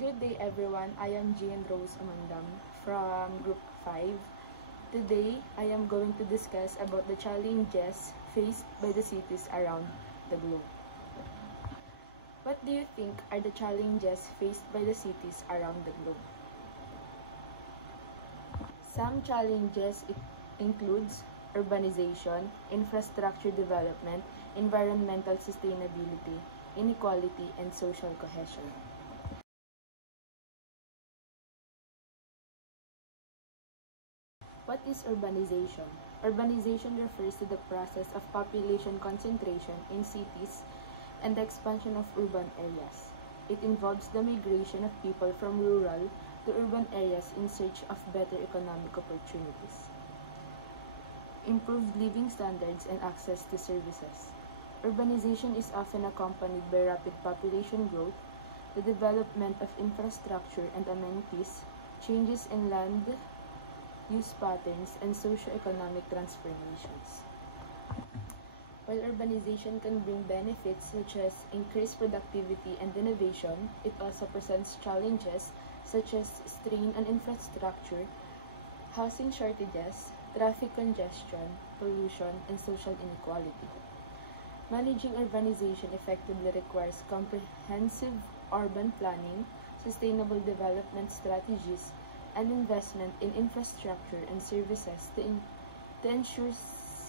Good day everyone, I am Jean Rose Amandam from Group 5. Today, I am going to discuss about the challenges faced by the cities around the globe. What do you think are the challenges faced by the cities around the globe? Some challenges includes urbanization, infrastructure development, environmental sustainability, inequality, and social cohesion. What is urbanization? Urbanization refers to the process of population concentration in cities and the expansion of urban areas. It involves the migration of people from rural to urban areas in search of better economic opportunities, improved living standards, and access to services. Urbanization is often accompanied by rapid population growth, the development of infrastructure and amenities, changes in land use patterns, and socio-economic transformations. While urbanization can bring benefits such as increased productivity and innovation, it also presents challenges such as strain on infrastructure, housing shortages, traffic congestion, pollution, and social inequality. Managing urbanization effectively requires comprehensive urban planning, sustainable development strategies, and investment in infrastructure and services to ensure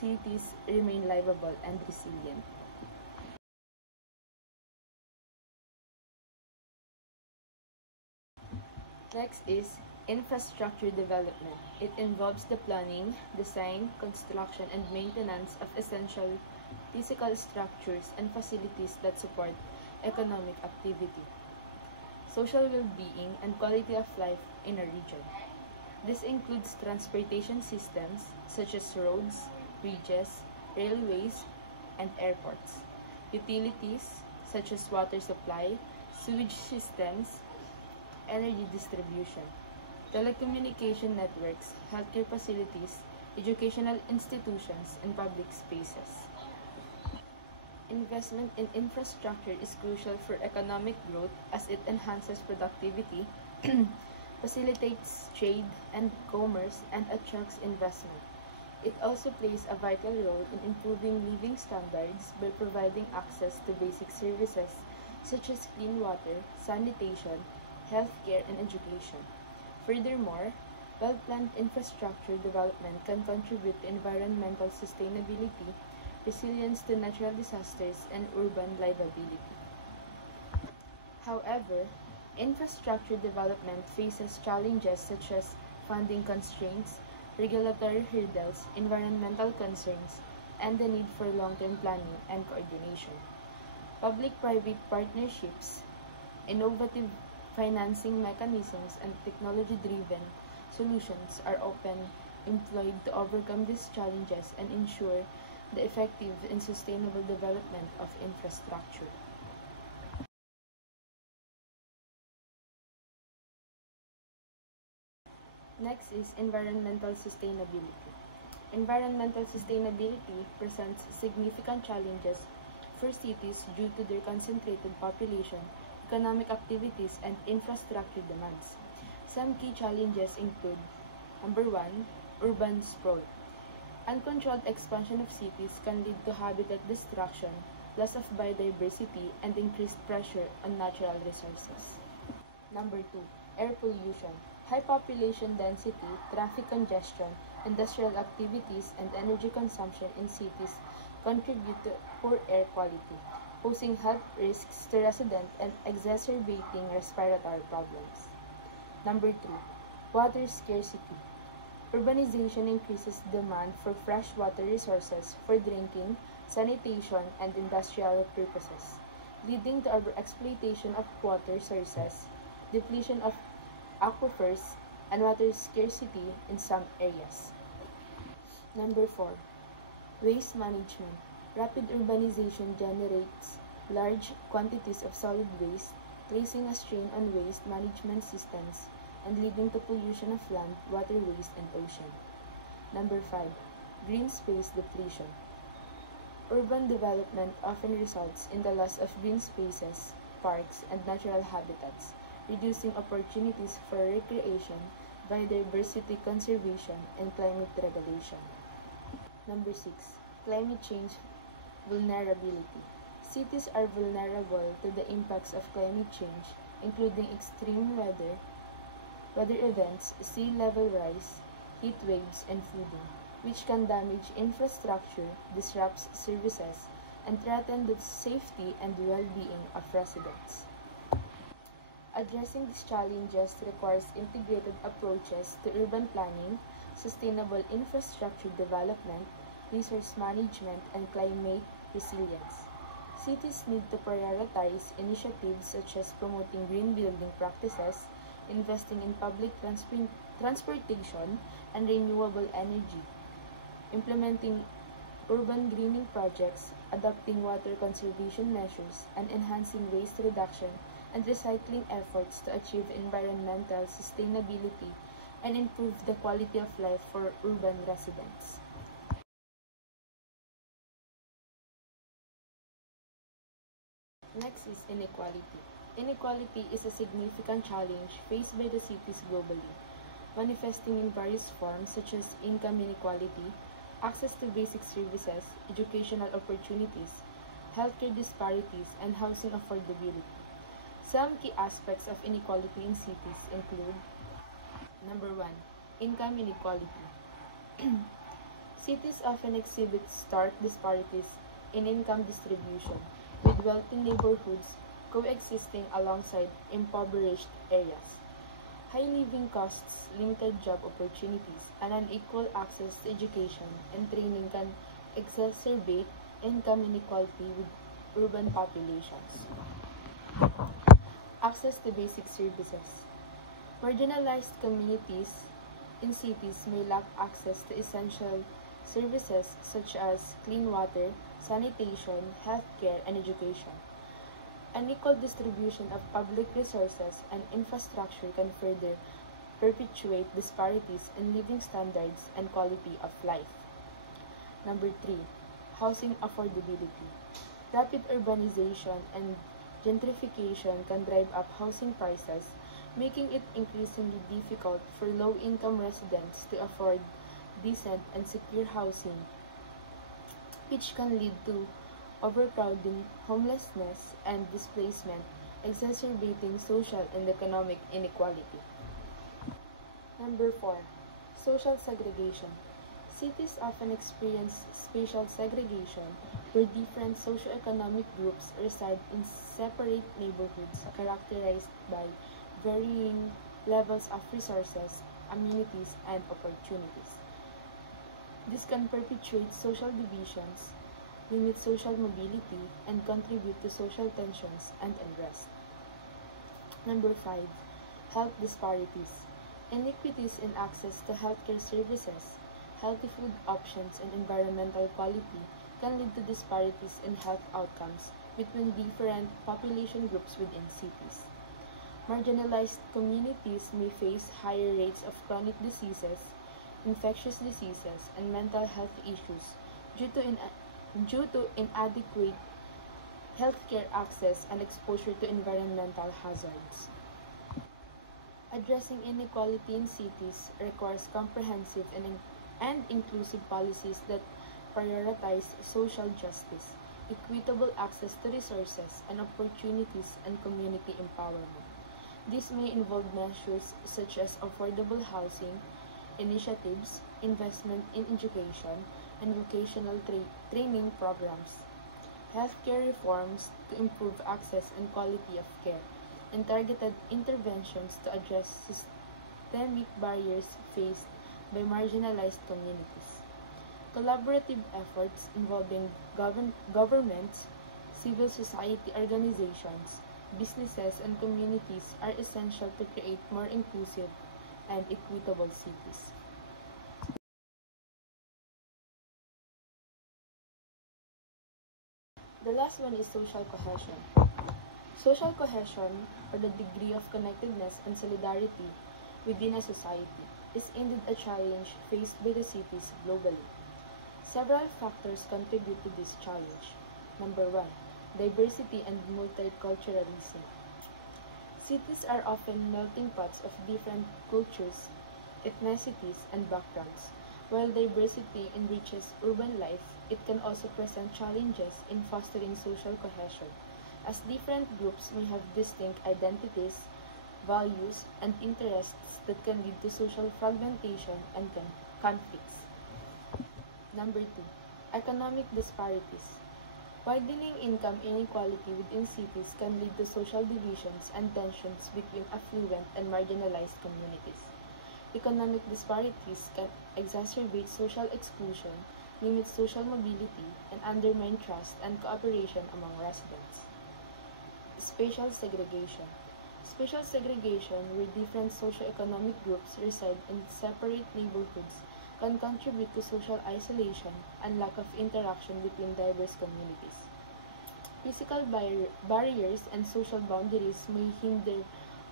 cities remain livable and resilient. Next is infrastructure development. It involves the planning, design, construction, and maintenance of essential physical structures and facilities that support economic activity, social well-being, and quality of life in a region. This includes transportation systems such as roads, bridges, railways, and airports, utilities such as water supply, sewage systems, energy distribution, telecommunication networks, healthcare facilities, educational institutions, and public spaces. Investment in infrastructure is crucial for economic growth as it enhances productivity, facilitates trade and commerce, and attracts investment. It also plays a vital role in improving living standards by providing access to basic services such as clean water, sanitation, healthcare, and education. Furthermore, well-planned infrastructure development can contribute to environmental sustainability, resilience to natural disasters, and urban livability. However, infrastructure development faces challenges such as funding constraints, regulatory hurdles, environmental concerns, and the need for long-term planning and coordination. Public-private partnerships, innovative financing mechanisms, and technology-driven solutions are often employed to overcome these challenges and ensure the effective and sustainable development of infrastructure. Next is environmental sustainability. Environmental sustainability presents significant challenges for cities due to their concentrated population, economic activities, and infrastructure demands. Some key challenges include: number 1, urban sprawl. Uncontrolled expansion of cities can lead to habitat destruction, loss of biodiversity, and increased pressure on natural resources. Number 2, air pollution. High population density, traffic congestion, industrial activities, and energy consumption in cities contribute to poor air quality, posing health risks to residents and exacerbating respiratory problems. Number 3, water scarcity. Urbanization increases demand for fresh water resources for drinking, sanitation, and industrial purposes, leading to overexploitation of water sources, depletion of aquifers, and water scarcity in some areas. Number 4, waste management. Rapid urbanization generates large quantities of solid waste, placing a strain on waste management systems and leading to pollution of land, waterways, and ocean. Number 5, green space depletion. Urban development often results in the loss of green spaces, parks, and natural habitats, reducing opportunities for recreation, biodiversity conservation, and climate regulation. Number 6. Climate change vulnerability. Cities are vulnerable to the impacts of climate change, including extreme weather events, sea level rise, heat waves, and flooding, which can damage infrastructure, disrupt services, and threaten the safety and well-being of residents. Addressing these challenges requires integrated approaches to urban planning, sustainable infrastructure development, resource management, and climate resilience. Cities need to prioritize initiatives such as promoting green building practices, investing in public transportation and renewable energy, implementing urban greening projects, adopting water conservation measures, and enhancing waste reduction and recycling efforts to achieve environmental sustainability and improve the quality of life for urban residents. Next is inequality. Inequality is a significant challenge faced by the cities globally, manifesting in various forms such as income inequality, access to basic services, educational opportunities, healthcare disparities, and housing affordability. Some key aspects of inequality in cities include: Number 1. Income inequality. Cities often exhibit stark disparities in income distribution, with wealthy neighborhoods coexisting alongside impoverished areas. High living costs, limited job opportunities, and unequal access to education and training can exacerbate income inequality with urban populations. Access to basic services. Marginalized communities in cities may lack access to essential services such as clean water, sanitation, healthcare, and education. Unequal distribution of public resources and infrastructure can further perpetuate disparities in living standards and quality of life. Number 3. Housing affordability. Rapid urbanization and gentrification can drive up housing prices, making it increasingly difficult for low-income residents to afford decent and secure housing, which can lead to overcrowding, homelessness, and displacement, exacerbating social and economic inequality. Number 4. Social segregation. Cities often experience spatial segregation, where different socioeconomic groups reside in separate neighborhoods characterized by varying levels of resources, amenities, and opportunities. This can perpetuate social divisions, limit social mobility, and contribute to social tensions and unrest. Number 5. Health disparities. Inequities in access to healthcare services, healthy food options, and environmental quality can lead to disparities in health outcomes between different population groups within cities. Marginalized communities may face higher rates of chronic diseases, infectious diseases, and mental health issues due to inadequate healthcare access and exposure to environmental hazards. Addressing inequality in cities requires comprehensive and inclusive policies that prioritize social justice, equitable access to resources and opportunities, and community empowerment. This may involve measures such as affordable housing, initiatives, investment in education, and vocational training programs, healthcare reforms to improve access and quality of care, and targeted interventions to address systemic barriers faced by marginalized communities. Collaborative efforts involving governments, civil society organizations, businesses, and communities are essential to create more inclusive and equitable cities. The last one is social cohesion. Social cohesion, or the degree of connectedness and solidarity within a society, is indeed a challenge faced by the cities globally. Several factors contribute to this challenge. Number 1. Diversity and multiculturalism. Cities are often melting pots of different cultures, ethnicities, and backgrounds. While diversity enriches urban life, it can also present challenges in fostering social cohesion, as different groups may have distinct identities, values, and interests that can lead to social fragmentation and conflicts. Number 2. Economic disparities. Widening income inequality within cities can lead to social divisions and tensions between affluent and marginalized communities. Economic disparities can exacerbate social exclusion, limit social mobility, and undermine trust and cooperation among residents. Spatial segregation. Spatial segregation, where different socioeconomic groups reside in separate neighborhoods, can contribute to social isolation and lack of interaction between diverse communities. Physical barriers and social boundaries may hinder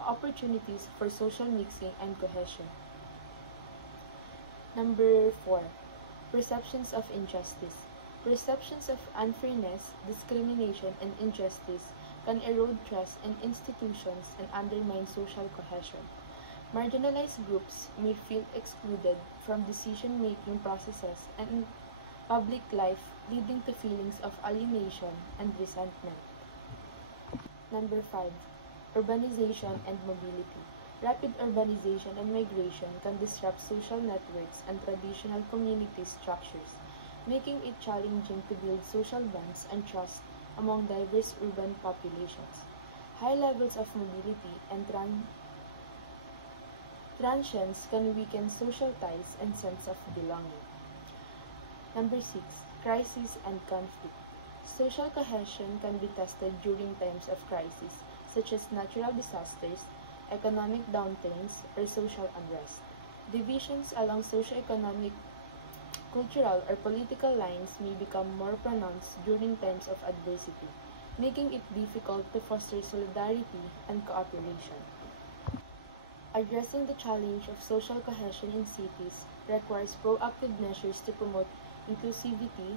opportunities for social mixing and cohesion. Number 4. Perceptions of injustice. Perceptions of unfairness, discrimination, and injustice can erode trust in institutions and undermine social cohesion. Marginalized groups may feel excluded from decision-making processes and public life, leading to feelings of alienation and resentment. Number 5. Urbanization and mobility. Rapid urbanization and migration can disrupt social networks and traditional community structures, making it challenging to build social bonds and trust among diverse urban populations. High levels of mobility and transience can weaken social ties and sense of belonging. Number 6. Crisis and conflict. Social cohesion can be tested during times of crisis, such as natural disasters, economic downturns, or social unrest. Divisions along socioeconomic, cultural, or political lines may become more pronounced during times of adversity, making it difficult to foster solidarity and cooperation. Addressing the challenge of social cohesion in cities requires proactive measures to promote inclusivity,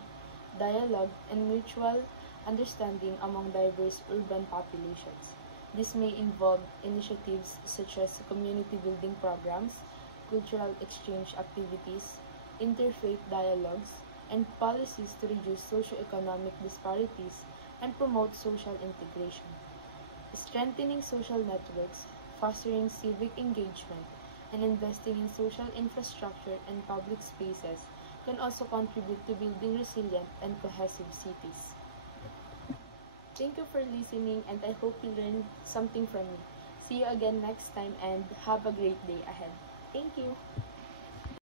dialogue, and mutual understanding among diverse urban populations. This may involve initiatives such as community building programs, cultural exchange activities, interfaith dialogues, and policies to reduce socioeconomic disparities and promote social integration. Strengthening social networks, fostering civic engagement, and investing in social infrastructure and public spaces can also contribute to building resilient and cohesive cities. Thank you for listening, and I hope you learned something from me. See you again next time, and have a great day ahead. Thank you!